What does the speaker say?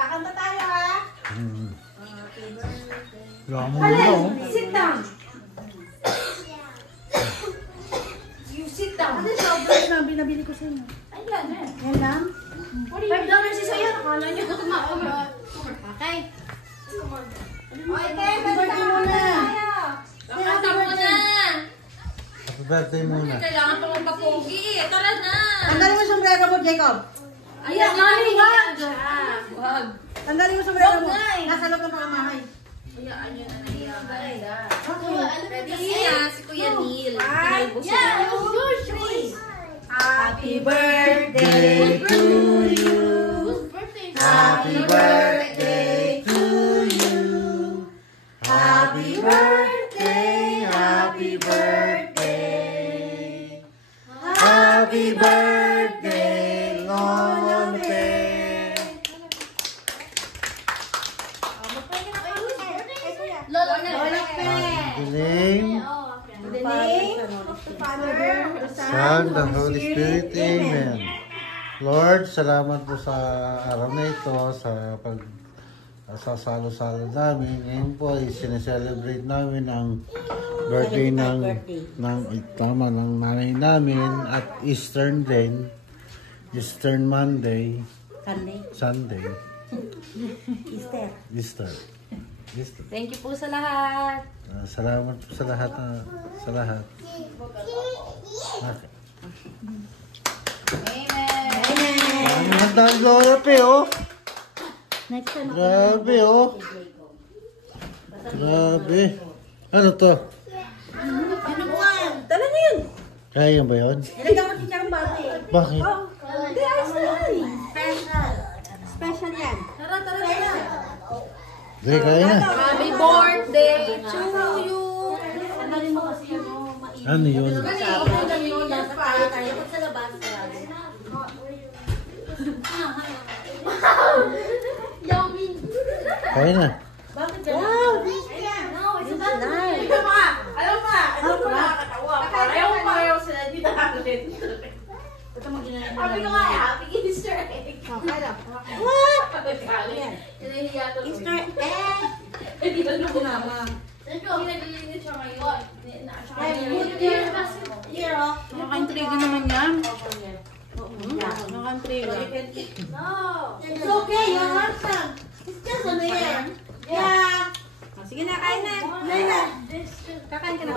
Kakanta tayo ha. Alin, sit down. You sit down. Ano yung sobrang na binabili ko sa inyo? Ayan eh. Yan lang? $5 si Soya. Akala niyo okay. Okay, birthday muna. Kakanta muna. Happy birthday muna. Kailangan pa magpapogi. Tara na. Tanggalin mo yung sombrero mo, Jacob. Ayan, mami, wag. Wag. Tanggalin mo yung sombrero mo. Wag na eh. Nasa loob ng pangamahay. Ayan na naiya. Okay. Si Kuya Neil. Pinalbo siya. Happy birthday to you. Happy birthday to you. Happy birthday, happy birthday. Happy birthday, Lolope. In the name Son, the Holy Spirit, Amen. Lord, salamat po sa araw na ito, sa pagsasalo-salo namin. Ngayon po ay sineselebrate namin ang birthday ng nanay namin at Eastern din. Eastern Monday. Sunday. Easter. Thank you po sa lahat. Salamat po sa lahat. Okay. Amen. Ang handa ng Lolope, oh. Next time. Grabe, oh. Grabe. Ano to? Ano po yan? Dala na yun. Kaya ba yun? Ilagyan ko siya ng bati. Bakit? Hindi, ayos na yan. Special yan. Tara. Hindi, kaya na. Happy birthday to you. Tanggalin mo kasi yun. Ano yun? Sa labas. Kaya na. Bakit ka? Wow! Alam mo, nakakatawa. Ayaw sila dito natin. Sabi ko nga, happy Easter egg. What? Hinahiya to. Easter egg! Hindi ba nung mama? Pinag-linis siya ngayon. Naka-intriga naman yan. Naka-intriga. It's okay, you're welcome. It's just ano yan. Yeah. Sige na, kain na. Kakain ka na.